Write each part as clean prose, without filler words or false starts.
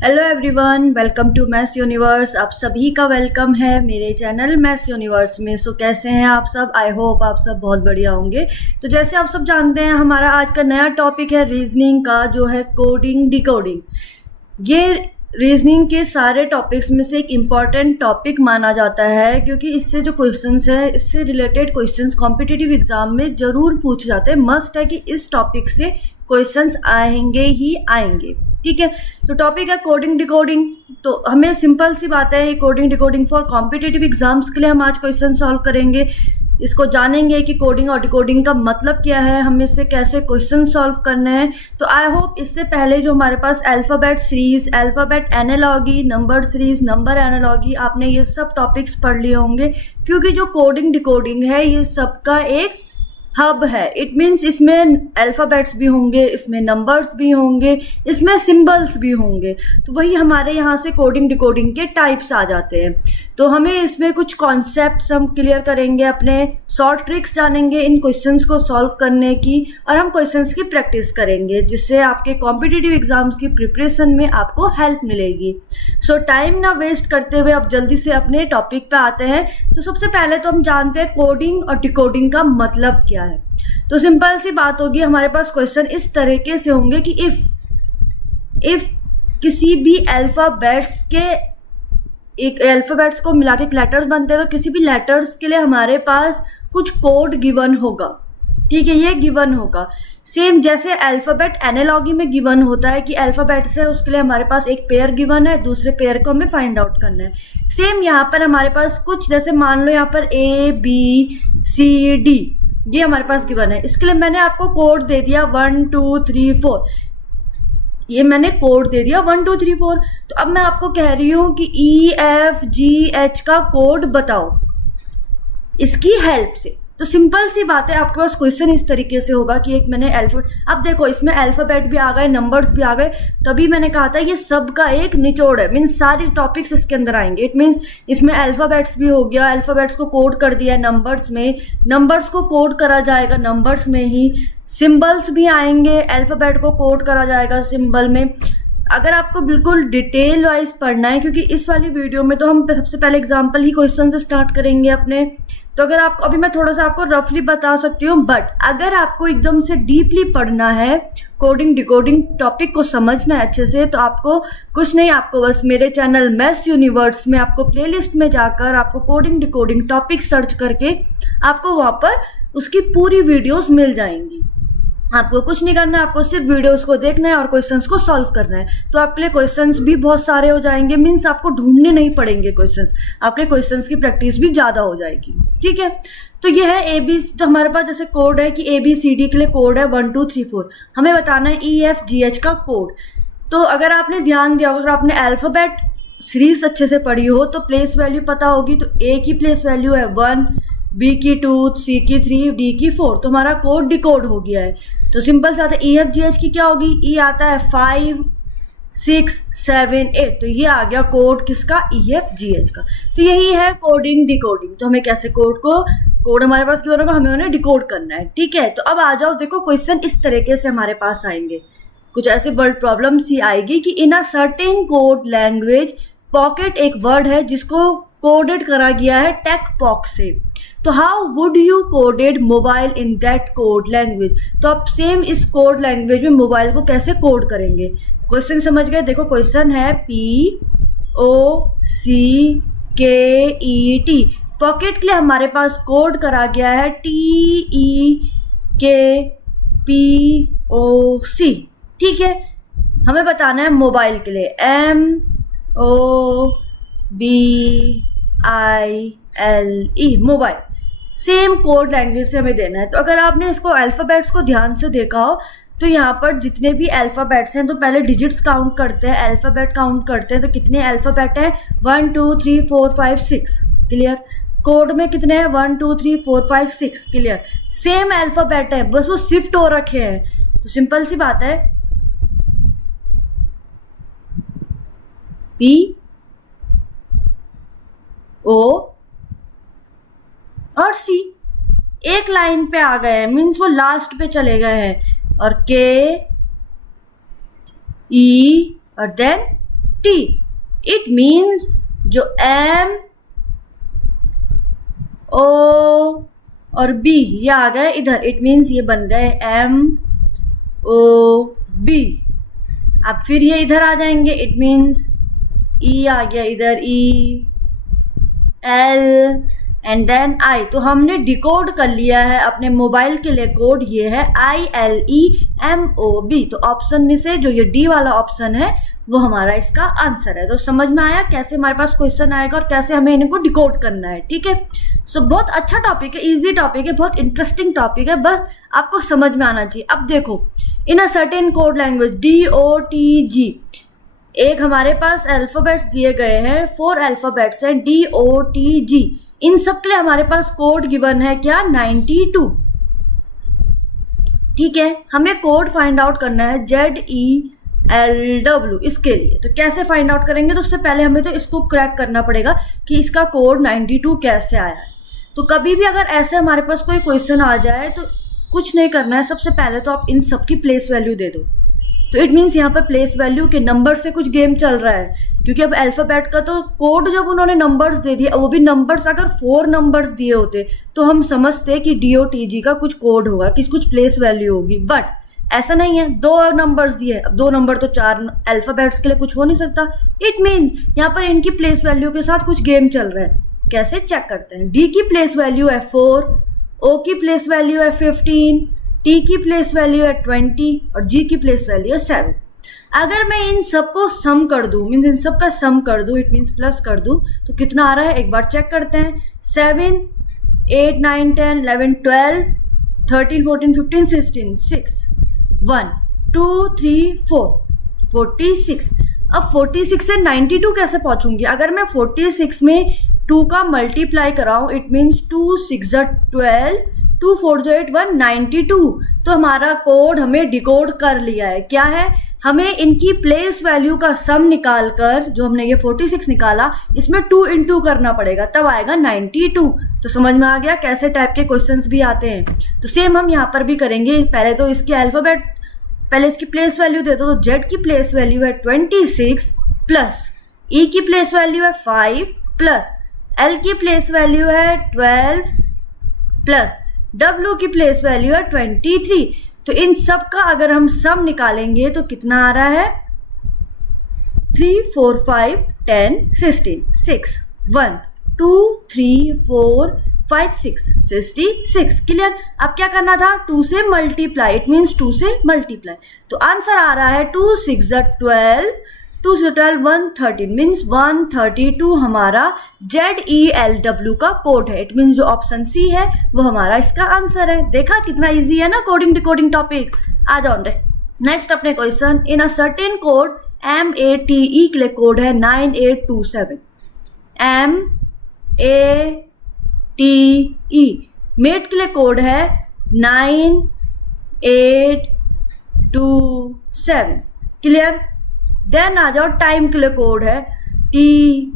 Hello everyone, welcome to maths universe. आप सभी का वेलकम है मेरे चैनल मैथ्स यूनिवर्स में। सो कैसे हैं आप सब? आई होप आप सब बहुत बढ़िया होंगे। तो जैसे आप सब जानते हैं, हमारा आज का नया टॉपिक है रीजनिंग का, जो है कोडिंग डिकोडिंग। ये रीजनिंग के सारे टॉपिक्स में से एक इम्पॉर्टेंट टॉपिक माना जाता है, क्योंकि इससे जो क्वेश्चंस है, इससे रिलेटेड क्वेश्चंस कॉम्पिटिटिव एग्जाम में जरूर पूछे जाते हैं। मस्ट है कि इस टॉपिक से क्वेश्चंस आएंगे ही आएंगे। ठीक है, तो टॉपिक है कोडिंग डिकोडिंग। तो हमें सिंपल सी बात है, coding decoding for competitive exams के लिए हम आज क्वेश्चन सॉल्व करेंगे। इसको जानेंगे कि कोडिंग और डिकोडिंग का मतलब क्या है, हमें इससे कैसे क्वेश्चन सॉल्व करने हैं। तो आई होप इससे पहले जो हमारे पास alphabet series, alphabet analogy, number series, number analogy, आपने ये सब टॉपिक्स पढ़ लिए होंगे, क्योंकि जो कोडिंग डिकोडिंग है ये सबका एक हब है। इट मीन्स इसमें अल्फ़ाबेट्स भी होंगे, इसमें नंबर्स भी होंगे, इसमें सिंबल्स भी होंगे। तो वही हमारे यहाँ से कोडिंग डिकोडिंग के टाइप्स आ जाते हैं। तो हमें इसमें कुछ कॉन्सेप्ट्स हम क्लियर करेंगे, अपने शॉर्ट ट्रिक्स जानेंगे इन क्वेश्चंस को सॉल्व करने की, और हम क्वेश्चंस की प्रैक्टिस करेंगे, जिससे आपके कॉम्पिटिटिव एग्जाम्स की प्रिपरेशन में आपको हेल्प मिलेगी। सो टाइम ना वेस्ट करते हुए अब जल्दी से अपने टॉपिक पे आते हैं। तो सबसे पहले तो हम जानते हैं कोडिंग और डिकोडिंग का मतलब क्या है। तो सिंपल सी बात होगी, हमारे पास क्वेश्चन इस तरीके से होंगे कि इफ किसी भी अल्फ़ाबेट्स के एक अल्फ़ाबेट्स को मिला के लेटर्स बनते हैं, तो किसी भी लेटर्स के लिए हमारे पास कुछ कोड गिवन होगा। ठीक है, ये गिवन होगा। सेम जैसे अल्फ़ाबेट एनालॉजी में गिवन होता है कि अल्फ़ाबेट्स है, उसके लिए हमारे पास एक पेयर गिवन है, दूसरे पेयर को हमें फाइंड आउट करना है। सेम यहाँ पर हमारे पास कुछ, जैसे मान लो यहाँ पर ABCD ये हमारे पास गिवन है। इसके लिए मैंने आपको कोड दे दिया 1 2 3 4। ये मैंने कोड दे दिया 1 2 3 4। तो अब मैं आपको कह रही हूं कि EFGH का कोड बताओ इसकी हेल्प से। तो सिंपल सी बात है, आपके पास क्वेश्चन इस तरीके से होगा कि एक मैंने अब देखो इसमें अल्फ़ाबेट भी आ गए, नंबर्स भी आ गए, तभी मैंने कहा था ये सब का एक निचोड़ है। मीन्स सारी टॉपिक्स इसके अंदर आएंगे। इट मीन्स इसमें अल्फ़ाबेट्स भी हो गया, अल्फ़ाबेट्स को कोड कर दिया है नंबर्स में, नंबर्स को कोड करा जाएगा नंबर्स में ही, सिंबल्स भी आएंगे, अल्फ़ाबेट को कोड करा जाएगा सिंबल में। अगर आपको बिल्कुल डिटेल वाइज पढ़ना है, क्योंकि इस वाली वीडियो में तो हम सबसे पहले एग्जाम्पल ही क्वेश्चन से स्टार्ट करेंगे अपने, तो अगर आपको अभी मैं थोड़ा सा आपको रफली बता सकती हूँ, बट अगर आपको एकदम से डीपली पढ़ना है, कोडिंग डिकोडिंग टॉपिक को समझना है अच्छे से, तो आपको कुछ नहीं, आपको बस मेरे चैनल मैथ्स यूनिवर्स में आपको प्लेलिस्ट में जाकर आपको कोडिंग डिकोडिंग टॉपिक सर्च करके आपको वहाँ पर उसकी पूरी वीडियोस मिल जाएंगी। आपको कुछ नहीं करना है, आपको सिर्फ वीडियोस को देखना है और क्वेश्चंस को सॉल्व करना है। तो आपके लिए क्वेश्चंस भी बहुत सारे हो जाएंगे। मीन्स आपको ढूंढने नहीं पड़ेंगे क्वेश्चंस, आपके क्वेश्चंस की प्रैक्टिस भी ज़्यादा हो जाएगी। ठीक है, तो ये है तो हमारे पास जैसे कोड है कि ABCD के लिए कोड है 1 2 3 4। हमें बताना है EFGH का कोड। तो अगर आपने ध्यान दिया, अगर आपने अल्फ़ाबेट सीरीज अच्छे से पढ़ी हो तो प्लेस वैल्यू पता होगी। तो A की प्लेस वैल्यू है 1, B की 2, C की 3, D की 4। तो हमारा कोड डिकोड हो गया है। तो सिंपल सा आता है EFGH की क्या होगी, E आता है 5 6 7 8। तो ये आ गया कोड किसका, EFGH का। तो यही है कोडिंग डिकोडिंग। तो हमें कैसे कोड हमारे पास क्यों होगा, हमें उन्हें डिकोड करना है। ठीक है, तो अब आ जाओ, देखो क्वेश्चन इस तरीके से हमारे पास आएंगे। कुछ ऐसे वर्ड प्रॉब्लम सी आएगी कि in a certain code language, pocket एक वर्ड है जिसको कोडेड करा गया है टेक्स्ट से। तो how would you coded mobile in that code language. तो आप सेम इस कोड लैंग्वेज में मोबाइल को कैसे कोड करेंगे। क्वेश्चन समझ गए? देखो क्वेश्चन है POCKET। पॉकेट के लिए हमारे पास कोड करा गया है TEKPOC। ठीक है, हमें बताना है मोबाइल के लिए MOBILE, mobile. Same code language से हमें देना है। तो अगर आपने इसको अल्फ़ाबेट्स को ध्यान से देखा हो, तो यहाँ पर जितने भी अल्फ़ाबेट्स हैं, तो पहले डिजिट्स काउंट करते हैं, अल्फ़ाबेट काउंट करते हैं। तो कितने अल्फ़ाबेट हैं, 1 2 3 4 5 6। क्लियर। कोड में कितने हैं, 1 2 3 4 5 6। क्लियर। सेम अल्फ़ाबेट है, बस वो शिफ्ट हो रखे हैं। तो सिंपल सी बात है, PO और C एक लाइन पे आ गए हैं, मीन्स वो लास्ट पे चले गए हैं। और KE और देन टी। इट मीन्स जो एम ओ और बी ये आ गए इधर, इट मीन्स ये बन गए एम ओ बी। अब फिर ये इधर आ जाएंगे, इट मीन्स ई आ गया इधर, E L and then I. तो हमने डिकोड कर लिया है अपने मोबाइल के लिए कोड, ये है ILEMOB। तो ऑप्शन में से जो ये डी वाला ऑप्शन है वो हमारा इसका आंसर है। तो समझ में आया कैसे हमारे पास क्वेश्चन आएगा और कैसे हमें इनको डिकोड करना है, ठीक है। सो बहुत अच्छा टॉपिक है, इजी टॉपिक है, बहुत इंटरेस्टिंग टॉपिक है, बस आपको समझ में आना चाहिए। अब देखो, in a certain code language DOTG, एक हमारे पास अल्फाबेट्स दिए गए हैं, 4 अल्फाबेट्स हैं DOTG। इन सब के लिए हमारे पास कोड गिवन है क्या, 92। ठीक है, हमें कोड फाइंड आउट करना है ZELW इसके लिए। तो कैसे फाइंड आउट करेंगे, तो उससे पहले हमें तो इसको क्रैक करना पड़ेगा कि इसका कोड 92 कैसे आया है। तो कभी भी अगर ऐसे हमारे पास कोई क्वेश्चन आ जाए तो कुछ नहीं करना है, सबसे पहले तो आप इन सब की प्लेस वैल्यू दे दो। तो इट मीन्स यहाँ पर प्लेस वैल्यू के नंबर से कुछ गेम चल रहा है, क्योंकि अब अल्फाबेट का तो कोड जब उन्होंने नंबर्स दे दिए, वो भी नंबर्स अगर 4 नंबर्स दिए होते तो हम समझते कि DOTG का कुछ कोड होगा, कुछ प्लेस वैल्यू होगी, बट ऐसा नहीं है। 2 नंबर्स दिए, अब 2 नंबर तो 4 अल्फाबेट्स के लिए कुछ हो नहीं सकता। इट मीन्स यहाँ पर इनकी प्लेस वैल्यू के साथ कुछ गेम चल रहा है। कैसे चेक करते हैं, डी की प्लेस वैल्यू है 4, ओ की प्लेस वैल्यू है 15, टी की प्लेस वैल्यू है 20 और जी की प्लेस वैल्यू है 7। अगर मैं इन सबको सम कर दूं, मीन्स इन सब का सम कर दूं, इट मीन्स प्लस कर दूं, तो कितना आ रहा है एक बार चेक करते हैं। 7 8 9 10 11 12 13 14 15 16 6 1 2 3 4 46। अब 46 से 92 कैसे पहुंचूंगी, अगर मैं 46 में 2 का मल्टीप्लाई कराऊं, इट मीन्स 2 6 12 2 4 8 1 92। तो हमारा कोड हमें डिकोड कर लिया है। क्या है, हमें इनकी प्लेस वैल्यू का सम निकाल कर, जो हमने ये 46 निकाला, इसमें 2 इंटू करना पड़ेगा, तब आएगा 92। तो समझ में आ गया कैसे टाइप के क्वेश्चंस भी आते हैं। तो सेम हम यहाँ पर भी करेंगे। पहले तो इसके अल्फाबेट, पहले इसकी प्लेस वैल्यू दे दो। तो जेड की प्लेस वैल्यू है 26 प्लस ई की प्लेस वैल्यू है 5 प्लस एल की प्लेस वैल्यू है 12 प्लस W की प्लेस वैल्यू है 23। तो इन सब का अगर हम सम निकालेंगे तो कितना आ रहा है, 3 4 5 10 16 6 1 2 3 4 5 6 66। क्लियर। अब क्या करना था, 2 से मल्टीप्लाई, इट मीन्स 2 से मल्टीप्लाई। तो आंसर आ रहा है 2 6 12 2 से 12 113 मीन्स 132 हमारा ZELW का कोड है। इट मीन्स जो ऑप्शन सी है वो हमारा इसका आंसर है। देखा कितना इजी है ना कोडिंग डिकोडिंग टॉपिक। आ जाओ नेक्स्ट अपने question. In a certain code MATE के लिए कोड है 9827। MATE मेट के लिए कोड है 9827। क्लियर। देन आ जाओ टाइम के लिए कोड है TIME।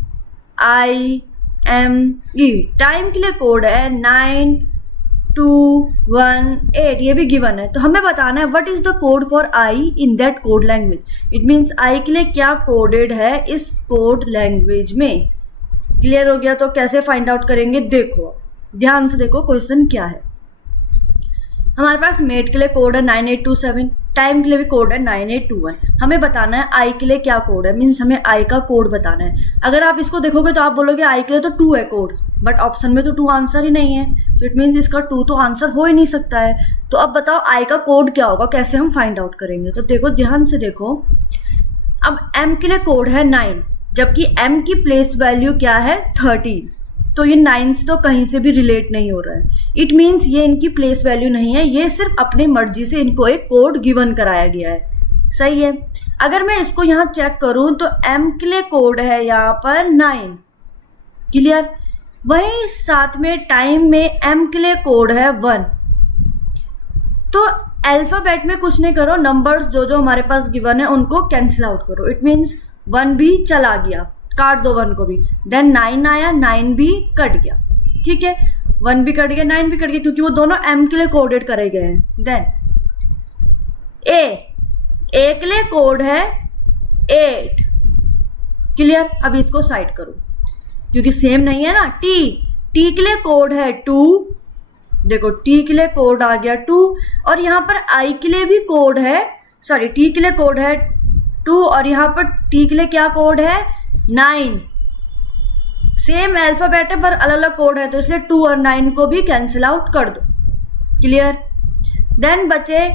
टाइम के लिए कोड है 9218। ये भी गिवन है। तो हमें बताना है what is the code for I in that code language. It means I के लिए क्या कोडेड है इस कोड लैंग्वेज में। क्लियर हो गया। तो कैसे फाइंड आउट करेंगे, देखो ध्यान से देखो क्वेश्चन क्या है। हमारे पास मेट के लिए कोड है 9827, टाइम के लिए भी कोड है 9821। हमें बताना है आई के लिए क्या कोड है, मीन्स हमें आई का कोड बताना है। अगर आप इसको देखोगे तो आप बोलोगे आई के लिए तो 2 है कोड, बट ऑप्शन में तो 2 आंसर ही नहीं है, तो इट मीन्स इसका 2 तो आंसर हो ही नहीं सकता है। तो अब बताओ आई का कोड क्या होगा, कैसे हम फाइंड आउट करेंगे। तो देखो ध्यान से देखो, अब एम के लिए कोड है 9, जबकि एम की प्लेस वैल्यू क्या है 13। तो ये 9 से तो कहीं से भी रिलेट नहीं हो रहा है। इट मीन्स ये इनकी प्लेस वैल्यू नहीं है, ये सिर्फ अपनी मर्जी से इनको एक कोड गिवन कराया गया है। सही है। अगर मैं इसको यहाँ चेक करूं तो एम के लिए कोड है यहाँ पर 9। क्लियर। वहीं साथ में टाइम में एम के लिए कोड है 1। तो अल्फाबेट में कुछ नहीं करो, नंबर्स जो जो हमारे पास गिवन है उनको कैंसिल आउट करो। इट मीन्स 1 भी चला गया, काट दो 1 को भी। देन 9 आया, 9 भी कट गया। ठीक है, 1 भी कट गया, 9 भी कट गया, क्योंकि वो दोनों एम के लिए कोडेड करे गए हैं। देन ए के लिए कोड है 8। क्लियर। अब इसको साइड करो क्योंकि सेम नहीं है ना। टी के लिए कोड है 2, देखो टी के लिए कोड आ गया 2, और यहाँ पर आई के लिए भी कोड है, सॉरी टी के लिए कोड है 2 और यहाँ पर टी के लिए क्या कोड है 9। सेम अल्फाबेट है पर अलग अलग कोड है, तो इसलिए 2 और 9 को भी कैंसिल आउट कर दो। क्लियर। देन बचे,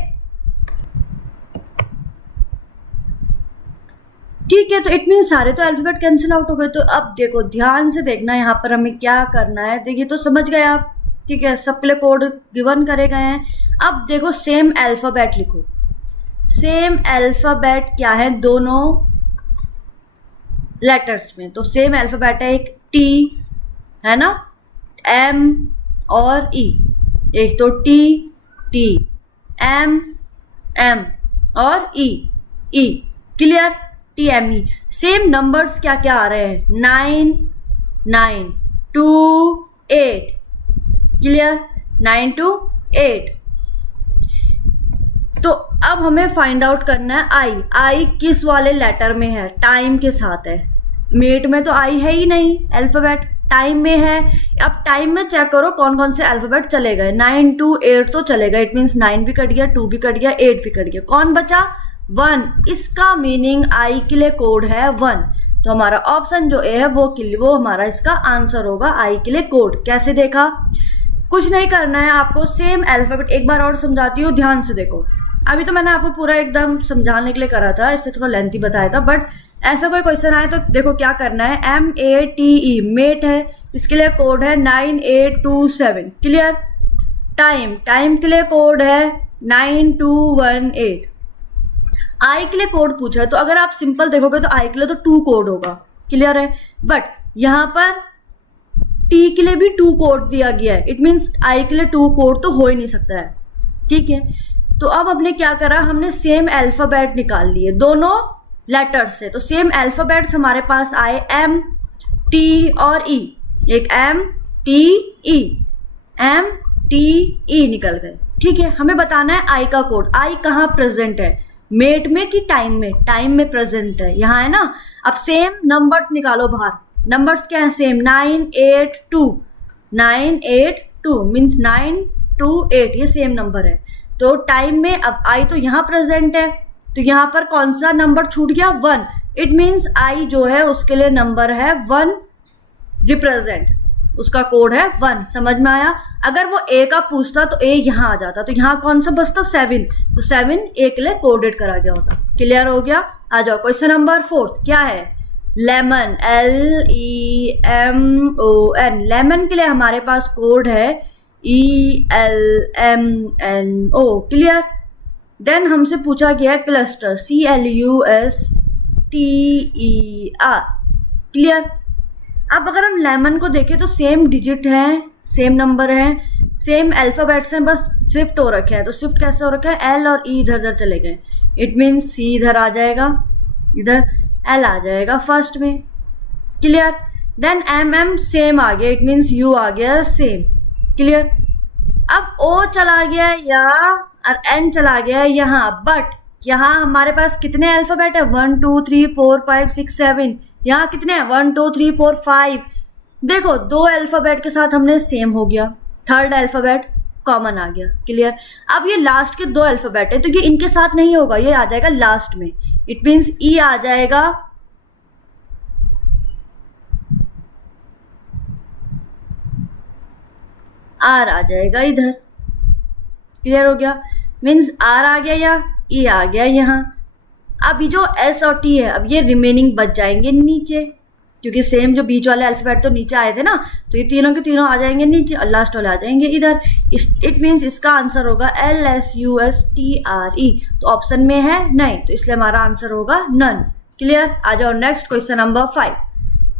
ठीक है, तो इट मीन सारे तो अल्फाबेट कैंसिल आउट हो गए। तो अब देखो ध्यान से देखना यहाँ पर हमें क्या करना है। देखिए तो समझ गए आप, ठीक है, सबके लिए कोड गिवन करे गए हैं। अब देखो सेम अल्फाबेट लिखो। सेम अल्फाबेट क्या है दोनों लेटर्स में, तो सेम अल्फाबेट है, एक टी है ना, एम और ई, एक तो टी एम और ई। क्लियर। TME। सेम नंबर्स क्या क्या आ रहे हैं 9 9 2 8। क्लियर। 9 to 8। तो अब हमें फाइंड आउट करना है आई किस वाले लेटर में है, टाइम के साथ है। मेट में तो आई है ही नहीं अल्फाबेट, टाइम में है। अब टाइम में चेक करो कौन कौन से अल्फाबेट चले गए। 9 to 8 तो चलेगा, इट मीन्स 9 भी कट गया, 2 भी कट गया, 8 भी कट गया, कौन बचा 1। इसका मीनिंग आई के लिए कोड है 1। तो हमारा ऑप्शन जो ए है वो हमारा इसका आंसर होगा, आई के लिए कोड। कैसे देखा, कुछ नहीं करना है आपको, सेम अल्फाबेट एक बार और समझाती हूँ, ध्यान से देखो। अभी तो मैंने आपको पूरा एकदम समझाने के लिए करा था, इससे थोड़ा लेंथी बताया था, बट ऐसा कोई क्वेश्चन आए तो देखो क्या करना है। MATE मेट है, इसके लिए कोड है 9827। क्लियर। टाइम के लिए कोड है 9218। आई के लिए कोड पूछा है, तो अगर आप सिंपल देखोगे तो आई के लिए तो 2 कोड होगा। क्लियर है। बट यहाँ पर टी के लिए भी 2 कोड दिया गया है, इट मीन्स आई के लिए 2 कोड तो हो ही नहीं सकता है। ठीक है। तो अब हमने क्या करा, हमने सेम अल्फाबेट निकाल लिए दोनों लेटर्स से। तो सेम अल्फाबेट्स हमारे पास आए एम टी और ई, एक एम टी ई निकल गए। ठीक है। हमें बताना है आई का कोड, आई कहाँ प्रेजेंट है, मेट में कि टाइम में। टाइम में प्रेजेंट है, यहाँ है ना। अब सेम नंबर्स निकालो बाहर। नंबर्स क्या है सेम, 982 मीन्स 9 to 8, ये सेम नंबर है। तो टाइम में अब आई तो यहाँ प्रेजेंट है, तो यहाँ पर कौन सा नंबर छूट गया 1। इट मीन्स आई जो है उसके लिए नंबर है 1 रिप्रेजेंट, उसका कोड है 1। समझ में आया। अगर वो ए का पूछता तो ए यहाँ आ जाता, तो यहाँ कौन सा बचता 7, तो 7 ए के लिए कोडेड करा गया होता। क्लियर हो गया। आ जाओ क्वेश्चन नंबर 4 क्या है, लेमन LEMON। लेमन के लिए हमारे पास कोड है ELMNO। क्लियर। देन हमसे पूछा गया है क्लस्टर CLUSTER। क्लियर। अब अगर हम लेमन को देखें तो सेम डिजिट है, सेम नंबर है, सेम अल्फाबेट्स हैं, बस शिफ्ट हो रखे हैं। तो शिफ्ट कैसे हो रखा है, एल और ई इधर उधर चले गए, इट मीन्स सी इधर आ जाएगा, इधर एल आ जाएगा फर्स्ट में। क्लियर। देन MM सेम आ गया, इट मीन्स यू आ गया सेम। क्लियर। अब O चला गया यहाँ और N चला गया यहाँ, बट यहाँ हमारे पास कितने अल्फाबेट है 1 2 3 4 5 6 7। यहाँ कितने हैं 1 2 3 4 5। देखो 2 अल्फाबेट के साथ हमने सेम हो गया, थर्ड अल्फाबेट कॉमन आ गया। क्लियर। अब ये लास्ट के 2 अल्फाबेट है, तो ये इनके साथ नहीं होगा, ये आ जाएगा लास्ट में, इट मीन्स ई आ जाएगा, आर आ जाएगा इधर। क्लियर हो गया। मीन्स आर आ गया या ई आ गया यहाँ। अब ये जो एस और टी है, अब ये रिमेनिंग बच जाएंगे नीचे, क्योंकि सेम जो बीच वाले अल्फाबेट तो नीचे आए थे ना, तो ये तीनों के तीनों आ जाएंगे नीचे और लास्ट वाले आ जाएंगे इधर। इट मीन्स इसका आंसर होगा LSUSTRE। तो ऑप्शन में है नहीं, तो इसलिए हमारा आंसर होगा नन। क्लियर। आ जाओ नेक्स्ट क्वेश्चन नंबर 5।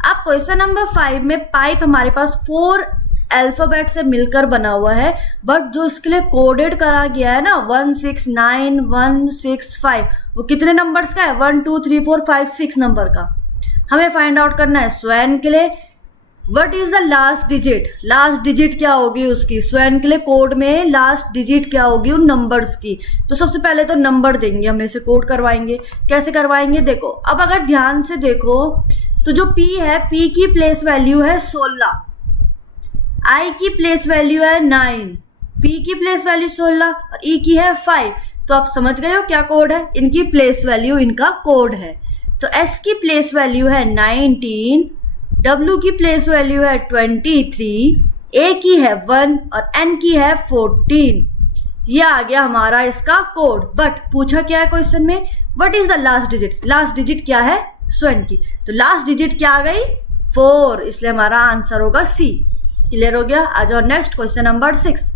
अब क्वेश्चन नंबर 5 में पाइप हमारे पास 4 अल्फाबेट से मिलकर बना हुआ है, बट जो इसके लिए कोडेड करा गया है ना 169165, वो कितने नंबर्स का है 1 2 3 4 5 6 नंबर का। हमें फाइंड आउट करना है स्वैन के लिए what is the last digit. Last digit क्या होगी उसकी, स्वैन के लिए कोड में लास्ट डिजिट क्या होगी उन नंबर्स की। तो सबसे पहले तो नंबर देंगे, हम इसे कोड करवाएंगे। कैसे करवाएंगे देखो, अब अगर ध्यान से देखो तो जो P है, P की प्लेस वैल्यू है 16, I की प्लेस वैल्यू है 9, P की प्लेस वैल्यू 16 और E की है 5। तो आप समझ गए हो क्या कोड है, इनकी प्लेस वैल्यू इनका कोड है। तो S की प्लेस वैल्यू है 19, W की प्लेस वैल्यू है 23, A की है 1 और N की है 14। ये आ गया हमारा इसका कोड। बट पूछा क्या है क्वेश्चन में, what is the last digit, last digit क्या है स्वन की, तो लास्ट डिजिट क्या आ गई 4, इसलिए हमारा आंसर होगा सी। क्लियर हो गया। आ जाओ next question number 6,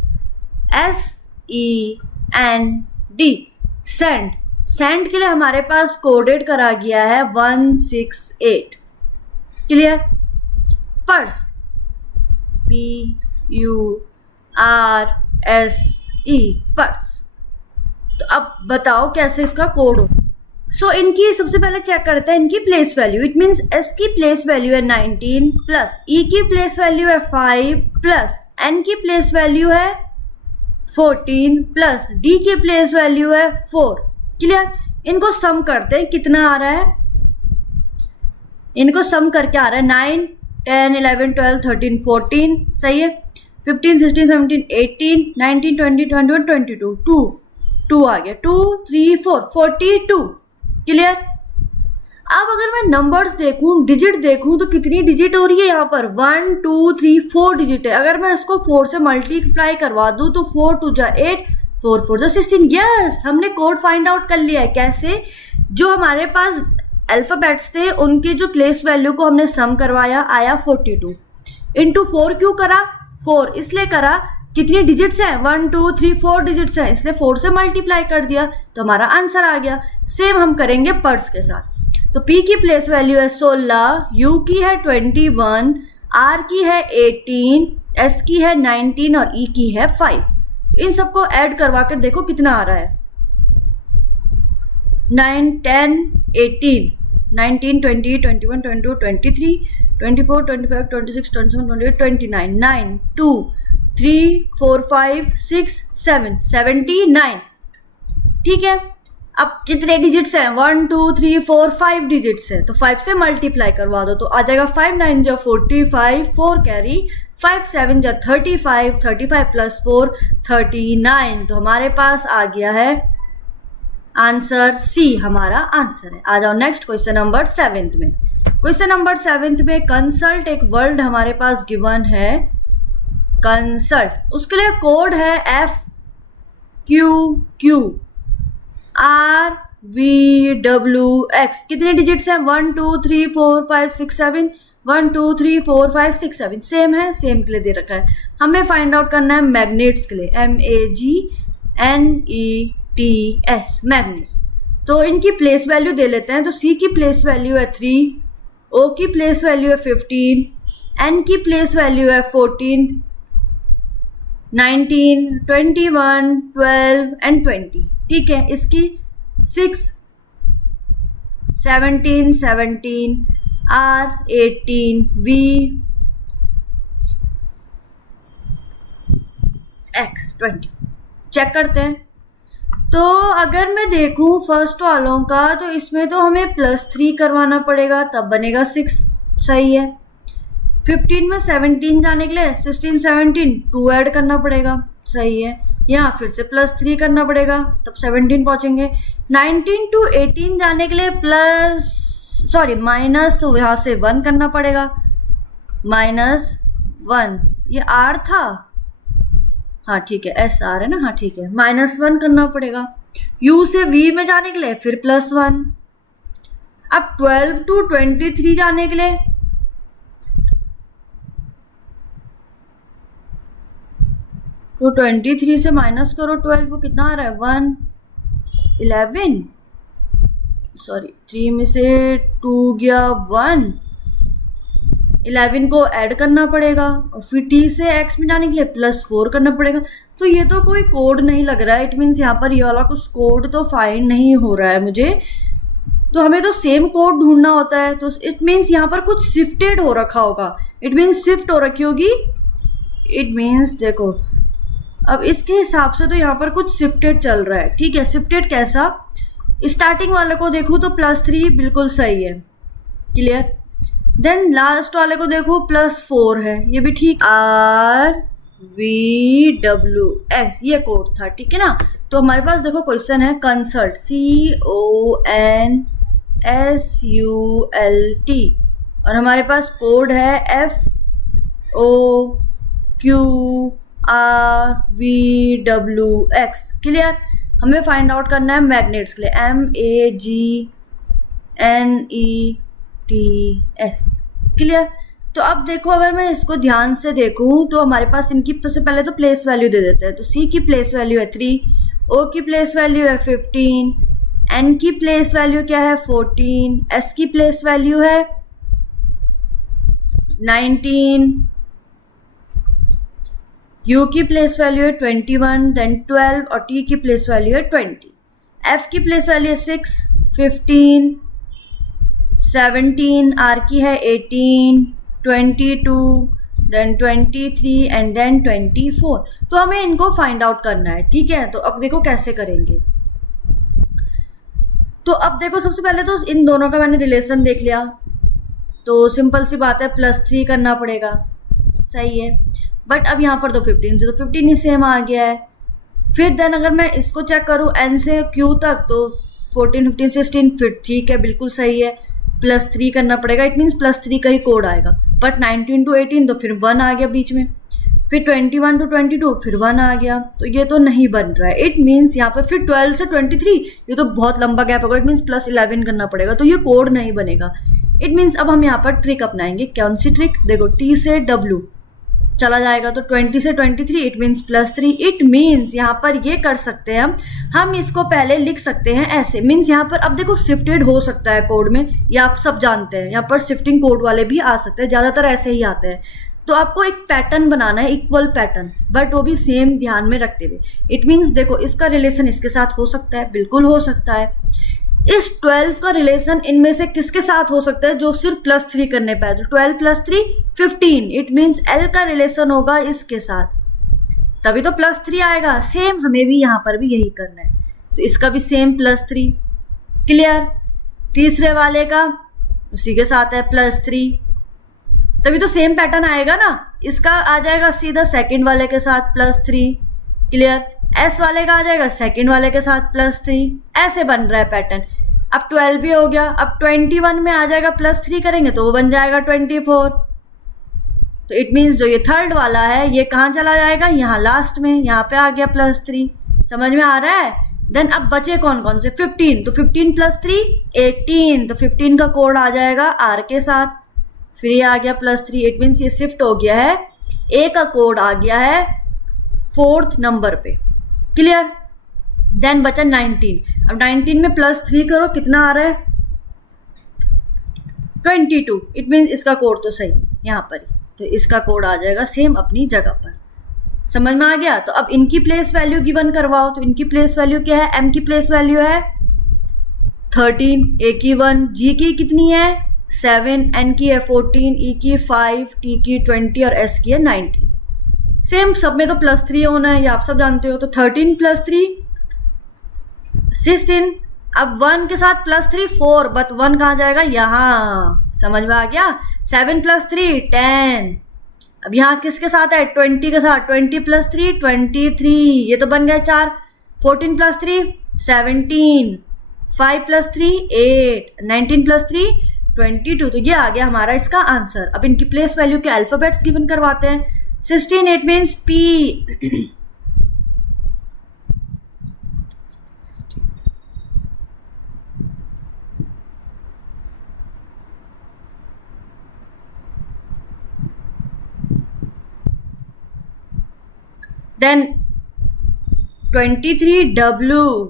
SEND, send. Send के लिए हमारे पास कोडेड करा गया है 168। क्लियर। Purse, PURSE, purse. तो अब बताओ कैसे इसका कोड हो। सो इनकी सबसे पहले चेक करते हैं इनकी place value. It means S की प्लेस वैल्यू है 19 प्लस E की प्लेस वैल्यू है 5 प्लस N की प्लेस वैल्यू है 14 प्लस D की प्लेस वैल्यू है 4। क्लियर। इनको सम करते हैं, कितना आ रहा है, इनको सम करके आ रहा है 9, 10, 11, 12, 13, 14। सही है। 15, 16, 17, 18, 19, 20, 21, 22, 2 आ गया, 2, 3, 4, 42। क्लियर। अब अगर मैं नंबर्स देखूं, डिजिट देखूं, तो कितनी डिजिट हो रही है यहाँ पर 1, 2, 3, 4 डिजिट है। अगर मैं इसको 4 से मल्टीप्लाई करवा दूं तो 4 2 जा 8, 4 4 जा 16। यस, हमने कोड फाइंड आउट कर लिया है। कैसे, जो हमारे पास अल्फाबेट्स थे उनके जो प्लेस वैल्यू को हमने सम करवाया, आया 42। इंटू 4 क्यों करा, 4 इसलिए करा, कितनी डिजिट्स हैं 1, 2, 3, 4 डिजिट्स हैं, इसलिए 4 से मल्टीप्लाई कर दिया तो हमारा आंसर आ गया। सेम हम करेंगे पर्स के साथ। तो P की प्लेस वैल्यू है 16, U की है 21, R की है 18, S की है 19 और E की है 5। तो इन सबको ऐड करवा कर देखो कितना आ रहा है, 9, 10, 18, 19, 20, 21, 22, 23, 24, 25, 26, 27, 28, 29, 9, 2, 3, 4, 5, 6, 7, 79। ठीक है। अब कितने डिजिट्स हैं 1, 2, 3, 4, 5 डिजिट्स हैं, तो 5 से मल्टीप्लाई करवा दो तो आ जाएगा 5 9 जा 45, 4 कैरी, 5 7 जा 35, 35 प्लस 4 39। तो हमारे पास आ गया है आंसर सी, हमारा आंसर है। आ जाओ नेक्स्ट क्वेश्चन नंबर 7 में। क्वेश्चन नंबर 7 में कंसल्ट एक वर्ड हमारे पास गिवन है, कंसल्ट, उसके लिए कोड है FQQRVWX। कितने डिजिट्स हैं 1, 2, 3, 4, 5, 6, 7, 1, 2, 3, 4, 5, 6, 7। सेम है, सेम के लिए दे रखा है। हमें फाइंड आउट करना है मैग्नेट्स के लिए, MAGNETS, मैग्नेट्स। तो इनकी प्लेस वैल्यू दे लेते हैं। तो C की प्लेस वैल्यू है 3, O की प्लेस वैल्यू है 15, N की प्लेस वैल्यू है 14, 19, 21, 12 एंड 20। ठीक है। इसकी 6, 17, 17, R, 18, V, X, 20। चेक करते हैं। तो अगर मैं देखूं फर्स्ट वालों का, तो इसमें तो हमें +3 करवाना पड़ेगा, तब बनेगा 6। सही है। 15 में 17 जाने के लिए 16, 17 2 ऐड करना पड़ेगा। सही है। यहाँ फिर से +3 करना पड़ेगा, तब 17 पहुंचेंगे। 19 to 18 जाने के लिए माइनस, तो यहाँ से 1 करना पड़ेगा, -1। ये R था, हाँ ठीक है, SR है ना, हाँ ठीक है, -1 करना पड़ेगा। U से V में जाने के लिए फिर +1। अब 12 to 23 जाने के लिए तो 23 से माइनस करो 12, वो कितना आ रहा है 1, 11, सॉरी 3 में से 2 गया 1, 11 को ऐड करना पड़ेगा और फिर T से X में जाने के लिए +4 करना पड़ेगा। तो ये तो कोई कोड नहीं लग रहा है। इट मीन्स यहाँ पर ये वाला कुछ कोड तो फाइंड नहीं हो रहा है मुझे। तो हमें तो सेम कोड ढूंढना होता है। तो इट मीन्स यहाँ पर कुछ शिफ्टेड हो रखा होगा। इट मीन्स शिफ्ट हो रखी होगी। इट मीन्स देखो, अब इसके हिसाब से तो यहाँ पर कुछ शिफ्टेड चल रहा है। ठीक है। शिफ्टेड कैसा, स्टार्टिंग वाले को देखूँ तो +3 बिल्कुल सही है। क्लियर। देन लास्ट वाले को देखो +4 है, ये भी ठीक। RVWX ये कोड था, ठीक है ना। तो हमारे पास देखो क्वेश्चन है कंसल्ट CONSULT और हमारे पास कोड है FOQRVWX। क्लियर। हमें फाइंड आउट करना है मैग्नेट्स के लिए MAGNETS। क्लियर। तो अब देखो अगर मैं इसको ध्यान से देखूं तो हमारे पास इनकी सबसे पहले तो प्लेस वैल्यू दे देते हैं। तो C की प्लेस वैल्यू है 3, O की प्लेस वैल्यू है 15, N की प्लेस वैल्यू क्या है 14, S की प्लेस वैल्यू है 19, U की प्लेस वैल्यू है 21, देन 12 और T की प्लेस वैल्यू है 20। F की प्लेस वैल्यू है 6, 15, 17, R की है 18, 22, देन 23 एंड देन 24। तो हमें इनको फाइंड आउट करना है, ठीक है। तो अब देखो कैसे करेंगे। तो अब देखो सबसे पहले तो इन दोनों का मैंने रिलेशन देख लिया, तो सिंपल सी बात है +3 करना पड़ेगा, सही है। बट अब यहाँ पर तो 15 से तो 15 ही सेम आ गया है। फिर देन अगर मैं इसको चेक करूँ N से Q तक तो 14, 15, 16 फिर ठीक है, बिल्कुल सही है। +3 करना पड़ेगा, इट मीन्स +3 का ही कोड आएगा। बट 19 to 18 तो फिर 1 आ गया बीच में, फिर 21 to 22 फिर 1 आ गया, तो ये तो नहीं बन रहा है। इट मीन्स यहाँ पर फिर 12 से 23 ये तो बहुत लंबा गैप होगा, इट मीन्स +11 करना पड़ेगा, तो ये कोड नहीं बनेगा। इट मीन्स अब हम यहाँ पर ट्रिक अपनाएंगे। कौन सी ट्रिक? देखो T से W चला जाएगा तो 20 से 23 इट मीन्स +3। इट मीन्स यहाँ पर ये कर सकते हैं हम इसको पहले लिख सकते हैं ऐसे। मीन्स यहाँ पर अब देखो शिफ्टेड हो सकता है कोड में, ये आप सब जानते हैं, यहाँ पर शिफ्टिंग कोड वाले भी आ सकते हैं, ज़्यादातर ऐसे ही आते हैं। तो आपको एक पैटर्न बनाना है, इक्वल पैटर्न, बट वो भी सेम ध्यान में रखते हुए। इट मीन्स देखो इसका रिलेशन इसके साथ हो सकता है, बिल्कुल हो सकता है। इस 12 का रिलेशन इनमें से किसके साथ हो सकता है जो सिर्फ +3 करने पाए? तो 12 + 3 15। इट मीन्स L का रिलेशन होगा इसके साथ, तभी तो +3 आएगा। सेम हमें भी यहाँ पर भी यही करना है, तो इसका भी सेम +3। क्लियर। तीसरे वाले का उसी के साथ है +3, तभी तो सेम पैटर्न आएगा ना। इसका आ जाएगा सीधा सेकंड वाले के साथ +3। क्लियर। S वाले का आ जाएगा सेकंड वाले के साथ +3। ऐसे बन रहा है पैटर्न। अब 12 भी हो गया, अब 21 में आ जाएगा +3 करेंगे तो वो बन जाएगा 24। तो इट मीन्स जो ये थर्ड वाला है ये कहाँ चला जाएगा? यहाँ लास्ट में, यहाँ पे आ गया +3। समझ में आ रहा है? देन अब बचे कौन कौन से? 15, तो 15 + 3 18, तो 15 का कोड आ जाएगा R के साथ, फिर ये आ गया +3। इट मीन्स ये शिफ्ट हो गया है, A का कोड आ गया है 4th नंबर पे। क्लियर। देन बचा 19। अब 19 में +3 करो, कितना आ रहा है? 22। इट मीन्स इसका कोड तो सही है यहाँ पर ही, तो इसका कोड आ जाएगा सेम अपनी जगह पर। समझ में आ गया? तो अब इनकी प्लेस वैल्यू गिवन करवाओ। तो इनकी प्लेस वैल्यू क्या है? M की प्लेस वैल्यू है 13, A की 1, G की कितनी है 7, N की है 14, E की 5, T की 20 और S की है 19। सेम सब में तो +3 होना है, ये आप सब जानते हो। तो 13 + 3 16। अब 1 के साथ +3 4, बट 1 कहाँ जाएगा? यहाँ। समझ में आ गया? 7 + 3 10। अब यहाँ किसके साथ है? 20 के साथ। 20 + 3 23, ये तो बन गया 4। 14 + 3 17, 5 + 3 8, 19 + 3 22। तो ये आ गया हमारा इसका आंसर। अब इनकी प्लेस वैल्यू के अल्फाबेट्स गिवन करवाते हैं। 16 it means P। Then 23 W,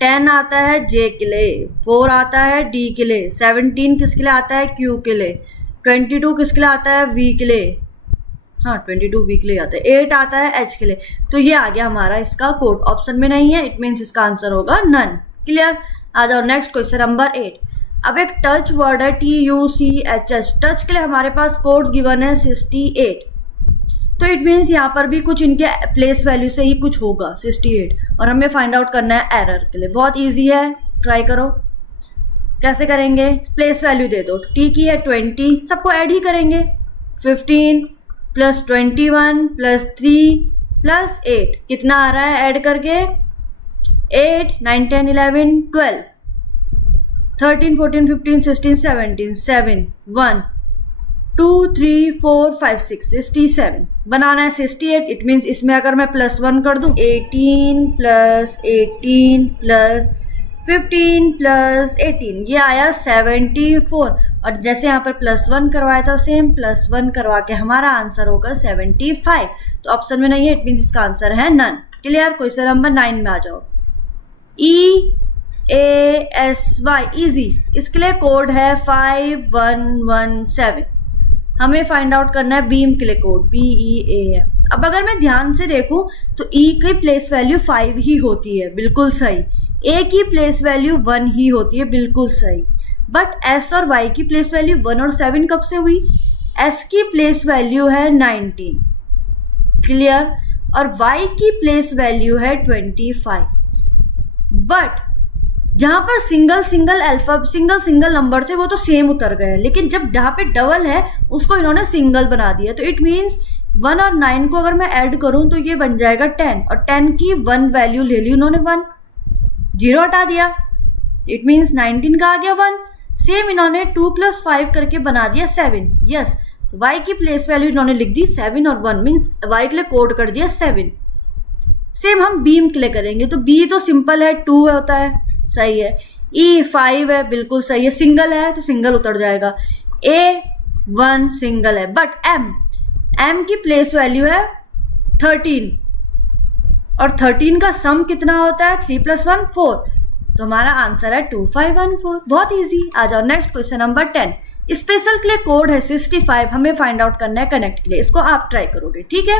10 आता है J के लिए, 4 आता है D के लिए, 17 किसके लिए आता है? Q के लिए, 22 किसके लिए आता है? V के लिए। हाँ 22 V के लिए आता है। 8 आता है H के लिए। तो ये आ गया हमारा इसका कोड, ऑप्शन में नहीं है, इट मीन्स इसका आंसर होगा नन। क्लियर। आ जाओ नेक्स्ट क्वेश्चन नंबर 8। अब एक टच वर्ड है TUCHS। टच के लिए हमारे पास कोड गिवन है 68। तो इट मीन्स यहाँ पर भी कुछ इनके प्लेस वैल्यू से ही कुछ होगा 68, और हमें फाइंड आउट करना है एरर के लिए। बहुत इजी है, ट्राई करो। कैसे करेंगे, प्लेस वैल्यू दे दो, टी की है 20, सबको ऐड ही करेंगे, 15 प्लस 21 प्लस 3 प्लस 8, कितना आ रहा है ऐड करके, 8 9 10 11 12 13 14 15 16 17 7 1 2 3 4 5 6 67 बनाना है 68। इट मीन्स इसमें अगर मैं +1 कर दूं, 18 प्लस 18 प्लस 15 प्लस 18, ये आया 74। और जैसे यहाँ पर +1 करवाया था, सेम +1 करवा के हमारा आंसर होगा 75। तो ऑप्शन में नहीं है, इट मीन्स इसका आंसर है नन। क्लियर। क्वेश्चन नंबर 9 में आ जाओ। EASY इजी, इसके लिए कोड है 5117। हमें फाइंड आउट करना है बीम के लिए कोड BEAM। अब अगर मैं ध्यान से देखूं तो E की प्लेस वैल्यू 5 ही होती है, बिल्कुल सही। A की प्लेस वैल्यू 1 ही होती है, बिल्कुल सही। बट S और Y की प्लेस वैल्यू 1 और 7 कब से हुई? S की प्लेस वैल्यू है 19, क्लियर, और Y की प्लेस वैल्यू है 25। बट जहां पर सिंगल सिंगल नंबर थे वो तो सेम उतर गए, लेकिन जब जहां पे डबल है उसको इन्होंने सिंगल बना दिया। तो इट मीन्स 1 और 9 को अगर मैं ऐड करूं तो ये बन जाएगा 10, और 10 की 1 वैल्यू ले ली उन्होंने 1, 0 हटा दिया, इट मीन्स 19 का आ गया 1। सेम इन्होंने 2 + 5 करके बना दिया 7। यस, तो y की प्लेस वैल्यू इन्होंने लिख दी 7 और 1, मीन्स y के लिए कोड कर दिया 7। सेम हम बीम के लिए करेंगे, तो B तो सिंपल है, 2 होता है, सही है। E 5 है, बिल्कुल सही है। सिंगल है तो सिंगल उतर जाएगा। A 1 सिंगल है। बट M की प्लेस वैल्यू है 13, और 13 का सम कितना होता है, 3 + 1 4, तो हमारा आंसर है 2514। बहुत इजी। आ जाओ नेक्स्ट क्वेश्चन नंबर 10। स्पेशल के लिए कोड है 65, हमें फाइंड आउट करना है कनेक्ट के लिए। इसको आप ट्राई करोगे, ठीक है।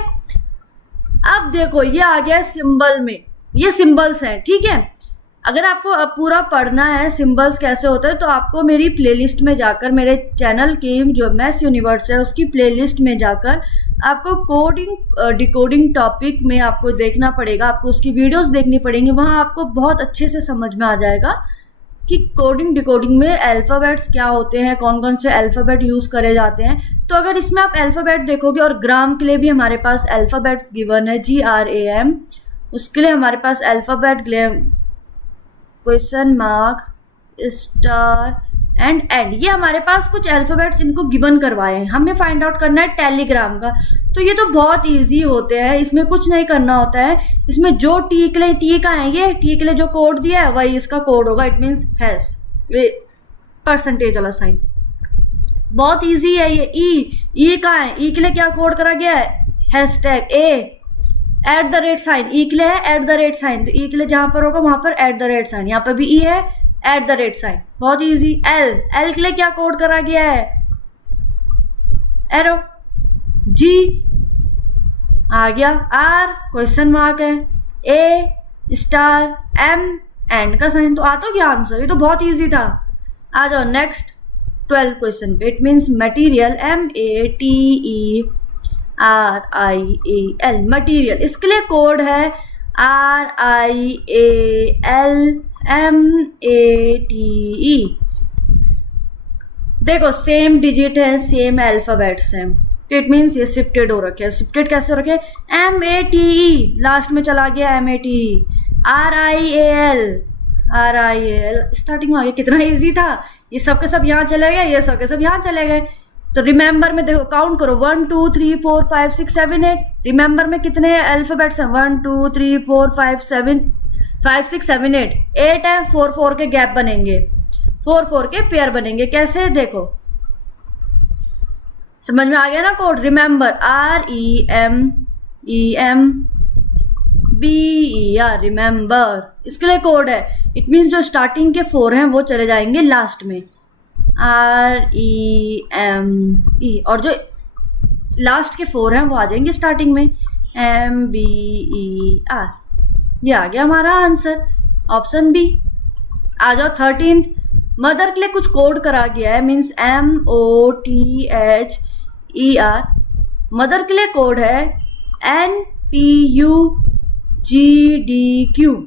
अब देखो ये आ गया सिंबल में, ये सिंबल्स हैं, ठीक है। अगर आपको अब पूरा पढ़ना है सिंबल्स कैसे होते हैं, तो आपको मेरी प्लेलिस्ट में जाकर, मेरे चैनल की जो मैथ्स यूनिवर्स है उसकी प्लेलिस्ट में जाकर आपको कोडिंग डिकोडिंग टॉपिक में आपको देखना पड़ेगा, आपको उसकी वीडियोस देखनी पड़ेंगी। वहाँ आपको बहुत अच्छे से समझ में आ जाएगा कि कोडिंग डिकोडिंग में अल्फ़ाबेट्स क्या होते हैं, कौन कौन से अल्फ़ाबेट यूज़ करे जाते हैं। तो अगर इसमें आप अल्फ़ाबेट देखोगे, और ग्राम के लिए भी हमारे पास अल्फ़ाबेट्स गिवन है, GRAM, उसके लिए हमारे पास alphabet question mark, star and and, ये हमारे पास कुछ अल्फ़ाबेट्स इनको गिवन करवाए हैं। हमें फाइंड आउट करना है टेलीग्राम का। तो ये तो बहुत इजी होते हैं, इसमें कुछ नहीं करना होता है। इसमें जो टी के लिए, टी का है, ये टी के लिए जो कोड दिया है वही इसका कोड होगा। इट मीन्स हैश, ये परसेंटेज वाला साइन, बहुत इजी है ये। ई का है, ई के लिए क्या कोड करा गया है, हैशटैग ए @ साइन, ई के लिए है @ साइन, तो ई के लिए जहां पर होगा वहां पर @ साइन, यहाँ पर भी ई है @ साइन, बहुत इजी। एल के लिए क्या कोड करा गया है, एरो, जी आ गया, आर क्वेश्चन मार्क है, ए स्टार, एम एंड का साइन। तो आता गया आंसर, ये तो बहुत इजी था। आ जाओ नेक्स्ट 12 क्वेश्चन पे। It means material, MATERIAL, material, इसके लिए कोड है RIALMATE। देखो सेम डिजिट है, सेम अल्फाबेट्स हैं, तो इट मीन्स ये शिफ्टेड हो रखे हैं। शिफ्टेड कैसे हो रखे, MATE लास्ट में चला गया, MATE, RIAL स्टार्टिंग में आ गया। कितना इजी था, ये सब के सब यहाँ चले गए, ये सब के सब यहाँ चले गए। तो रिमेंबर में देखो, काउंट करो, 1 2 3 4 5 6 7 8। रिमेंबर में कितने अल्फाबेट्स हैं, 1 2 3 4 5 6 7 8 8 है। 4 4 के गैप बनेंगे, 4 4 के पेयर बनेंगे। कैसे, देखो समझ में आ गया ना कोड। रिमेंबर, REMEMBER, रिमेंबर, इसके लिए कोड है। इट मीन्स जो स्टार्टिंग के 4 हैं वो चले जाएंगे लास्ट में, REME, और जो लास्ट के 4 हैं वो आ जाएंगे स्टार्टिंग में, MBER। ये आ गया हमारा आंसर, ऑप्शन बी। आ जाओ 13th। मदर के लिए कुछ कोड करा गया है, मीन्स MOTHER। मदर के लिए कोड है NPUGDQ।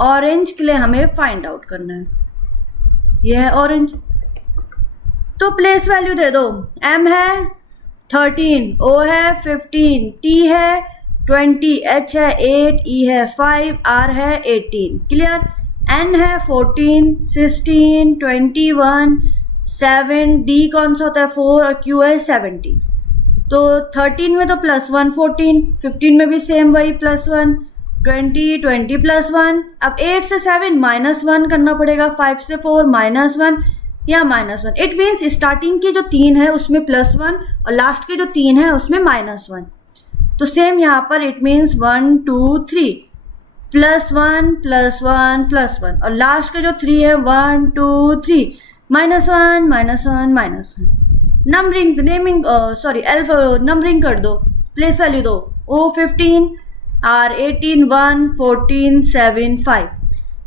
ऑरेंज के लिए हमें फाइंड आउट करना है, ये है ऑरेंज। तो प्लेस वैल्यू दे दो, M है 13, O है 15, T है 20, H है 8, E है 5, R है 18। क्लियर। N है 14, 16, 21, 7, D कौन सा होता है 4 और Q है 17। तो 13 में तो +1 14, 15 में भी सेम वही +1, 20 20 +1। अब 8 से 7 -1 करना पड़ेगा, 5 से 4 -1 या -1। इट मीन्स स्टार्टिंग की जो 3 है उसमें +1 और लास्ट की जो 3 है उसमें -1। तो सेम यहाँ पर इट मीन्स 1 2 3 +1 +1 +1 और लास्ट के जो 3 है 1 2 3 -1 -1 -1। नंबरिंग नेमिंग नंबरिंग कर दो, प्लेस वैल्यू दो। O 15, R 18, 1 14 7 5।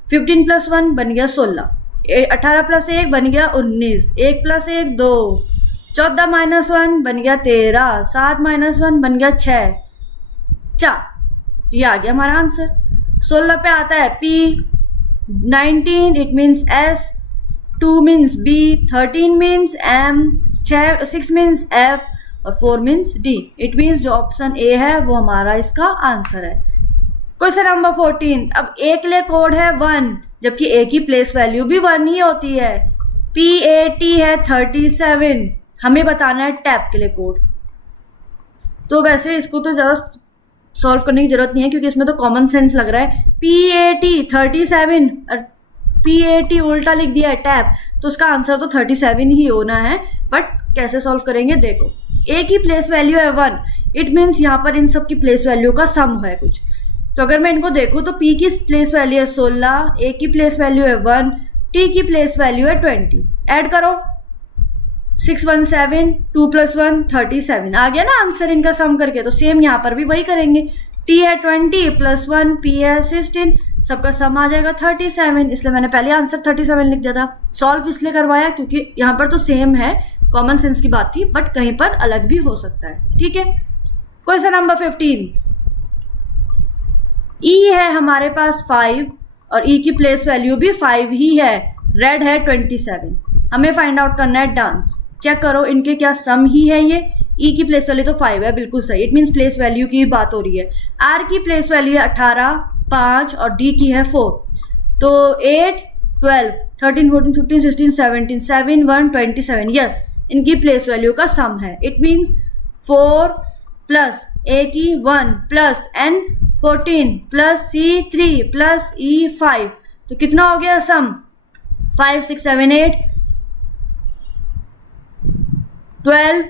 15 + 1 बन गया 16, 18 + 1 बन गया 19, 1 + 1 2, 14 - 1 बन गया 13, 7 - 1 बन गया 6 4। ये आ गया हमारा आंसर। 16 पे आता है P, 19 it means S, 2 means B, 13 means M, 6 means F और 4 मीन्स D। इट मीन्स जो ऑप्शन A है वो हमारा इसका आंसर है। Question number 14। अब A के लिए कोड है 1, जबकि A की प्लेस वैल्यू भी 1 ही होती है। PAT है 37, हमें बताना है टैप के लिए कोड। तो वैसे इसको तो ज़्यादा सॉल्व करने की जरूरत नहीं है क्योंकि इसमें तो कॉमन सेंस लग रहा है। PAT 37, PAT उल्टा लिख दिया है टैप, तो उसका आंसर तो 37 ही होना है। बट कैसे सॉल्व करेंगे देखो। A की प्लेस वैल्यू है 1, इट मीन्स यहाँ पर इन सब की प्लेस वैल्यू का सम है कुछ। तो अगर मैं इनको देखूँ तो P की प्लेस वैल्यू है 16, A की प्लेस वैल्यू है 1, T की प्लेस वैल्यू है 20। ऐड करो 6 1 7, 2 + 1 37। आ गया ना आंसर इनका सम करके। तो सेम यहाँ पर भी वही करेंगे। T है 20 + 1, P है 16, सबका सम आ जाएगा 37। इसलिए मैंने पहले आंसर 37 लिख दिया था। सॉल्व इसलिए करवाया क्योंकि यहाँ पर तो सेम है, कॉमन सेंस की बात थी, बट कहीं पर अलग भी हो सकता है। ठीक है। Question number 15। E है हमारे पास 5 और E की प्लेस वैल्यू भी 5 ही है। रेड है 27। हमें फाइंड आउट करना है डांस। चेक करो इनके क्या सम ही है ये। E की प्लेस वैल्यू तो 5 है, बिल्कुल सही। इट मीन्स प्लेस वैल्यू की बात हो रही है। R की प्लेस वैल्यू है 18, 5 और D की है 4। तो 8 12 13 14 15 16 17 7 1 27। यस, इनकी प्लेस वैल्यू का सम है। इट मीन्स 4 + A की 1 + N 14 + C 3 + E 5। तो कितना हो गया सम? 5 6 7 8 12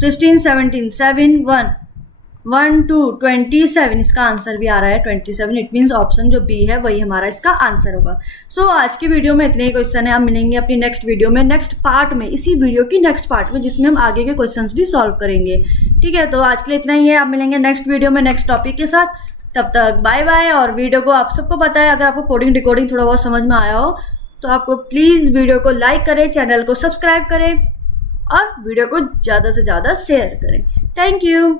16 17 7 1 1 2 27। इसका आंसर भी आ रहा है 27। इट मीन्स ऑप्शन जो बी है वही हमारा इसका आंसर होगा। सो आज की वीडियो में इतने ही क्वेश्चन है। हम मिलेंगे अपनी नेक्स्ट वीडियो में, नेक्स्ट पार्ट में, इसी वीडियो की नेक्स्ट पार्ट में, जिसमें हम आगे के क्वेश्चंस भी सॉल्व करेंगे। ठीक है, तो आज के लिए इतना ही है। आप मिलेंगे नेक्स्ट वीडियो में नेक्स्ट टॉपिक के साथ। तब तक बाय बाय। और वीडियो को आप सबको पता है, अगर आपको कोडिंग डिकोडिंग थोड़ा बहुत समझ में आया हो तो आपको प्लीज़ वीडियो को लाइक करें, चैनल को सब्सक्राइब करें और वीडियो को ज़्यादा से ज़्यादा शेयर करें। Thank you.